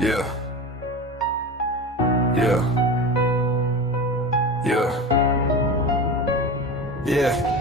Yeah. Yeah. Yeah. Yeah.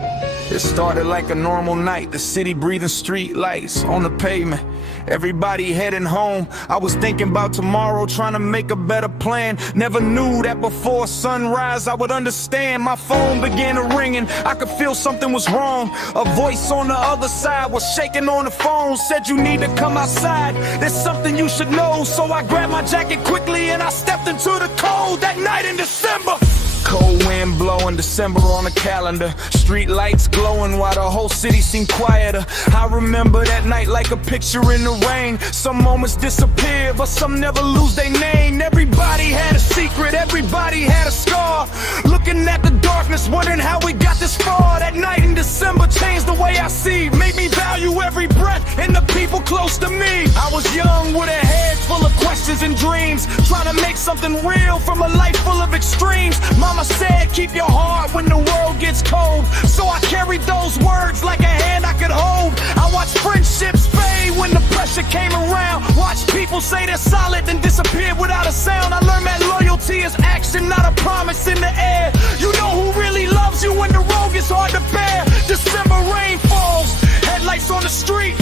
It started like a normal night, the city breathing street lights on the pavement, everybody heading home. I was thinking about tomorrow, trying to make a better plan. Never knew that before sunrise I would understand. My phone began to ringing, I could feel something was wrong. A voice on the other side was shaking on the phone, said you need to come outside, there's something you should know. So I grabbed my jacket quickly and I stepped into the cold that night in December. Cold wind blowing, December on the calendar, street lights glowing while the whole city seemed quieter. I remember that night like a picture in the rain. Some moments disappear, but some never lose their name. Everybody had a secret, everybody had a scar. Looking at the darkness, wondering how we got this far. That night in December changed the way I see, made me value every breath and the people close to me. I was young with a head full of questions and dreams, trying to make something real from a life full of extremes. Mama said keep your heart when the world gets cold, so I carried those words like a hand I could hold. I watched friendships fade when the pressure came around, watched people say they're solid then disappear without a sound. I learned that loyalty is action, not a promise in the air. You know who really loves you when the road gets hard to bear. December rain falls, headlights on the street,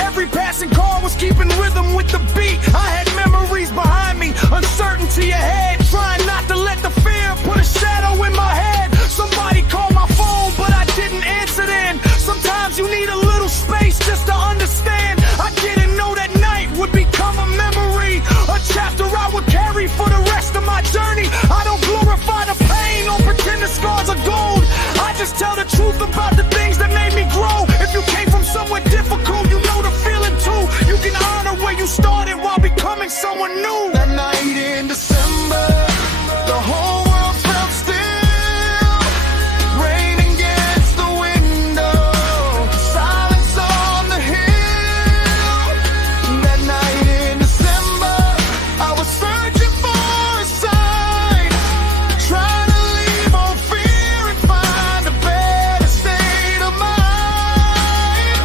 every passing car was keeping rhythm with the beat. I had memories behind me, uncertainty ahead, trying not to let the fear put a shadow in my head. Somebody called my phone, but I didn't answer then. Sometimes you need a little space just to understand. I didn't know that night would become a memory, a chapter I would carry for the rest of my journey. I don't glorify the pain or pretend the scars are gold. I just tell the truth about the things that made me grow. If you came from somewhere difficult, you know the feeling too. You can honor where you started while becoming someone new. That night in December, the whole world felt still. Rain against the window, silence on the hill. That night in December, I was searching for a sign, trying to leave all fear and find a better state of mind.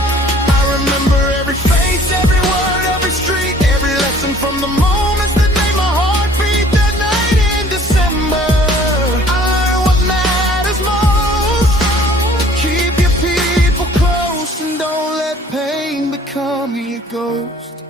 I remember every face, every word, every street, every lesson from the moments that made my heart beat. That night in December, I learned what matters most. Keep your people close and don't let pain become your ghost.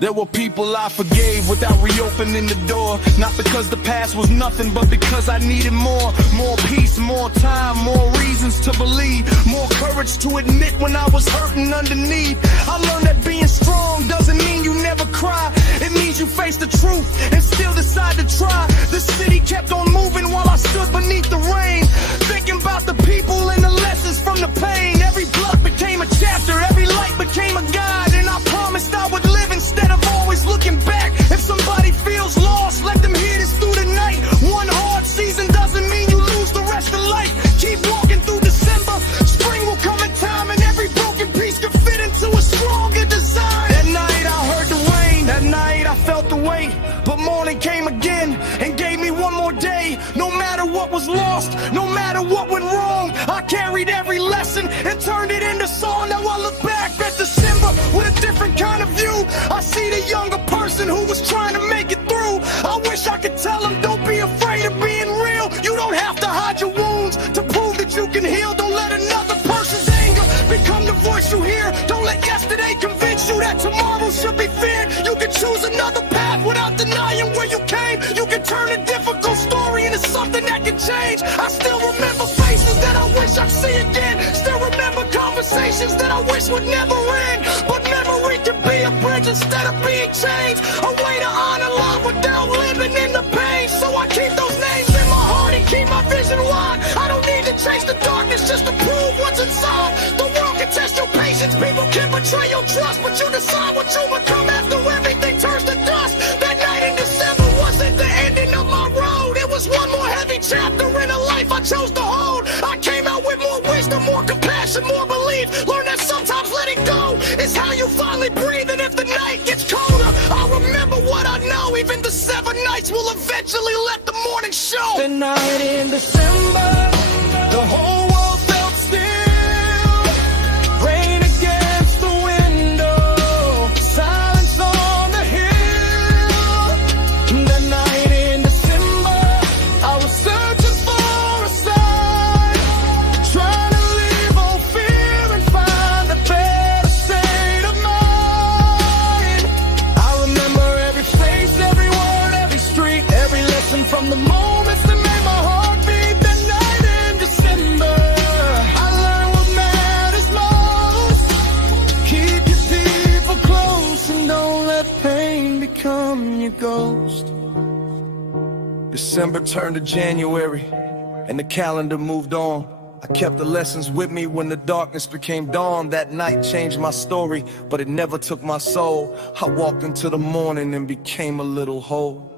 There were people I forgave without reopening the door, not because the past was nothing, but because I needed more. More peace, more time, more reasons to believe, more courage to admit when I was hurting underneath. I learned that being strong doesn't mean you never cry. It means you face the truth and still decide to try. The city kept on moving while I stood beneath the rain, thinking about the people and the lessons from the pain. Every block became a chapter, every light became a guide, and I promised I would live instead of always looking back. If somebody feels lost, let them hear this through the night. One hard season doesn't mean you lose the rest of life. Keep walking through December, spring will come in time, and every broken piece can fit into a stronger design. That night I heard the rain, that night I felt the weight, but morning came again and gave me one more day. No matter what was lost, no matter what went wrong, I carried every lesson and turned it into song. Now I look back at December with a different kind of view. I see the younger person who was trying to make it through. I wish I could tell him don't be afraid of being real. You don't have to hide your wounds to prove that you can heal. Don't let another person's anger become the voice you hear. Don't let yesterday convince you that tomorrow should be feared. You can choose another path without denying where you came. You can turn a difficult story into something that can change. I still remember faces that I wish I'd see again. Still remember conversations that I wish would never end. But memory can be a bridge instead of being changed, a way to honor love without living in the pain. So I keep those names in my heart and keep my vision wide. I don't need to chase the darkness just to prove what's inside. The world can test your patience, people can betray your trust, but you decide what you become after everything turns to dust. That night in December wasn't the ending of my road, it was one more heavy chapter in a life I chose to hold. I came out with more wisdom, more compassion, more belief. Learn that sometimes letting go is how you finally breathe. And if the night gets colder, I'll remember what I know. Even the 7 nights will eventually let the morning show. The night in December, the whole world felt still. Rain against the window, silence on the hill. December turned to January, and the calendar moved on. I kept the lessons with me when the darkness became dawn. That night changed my story, but it never took my soul. I walked into the morning and became a little whole.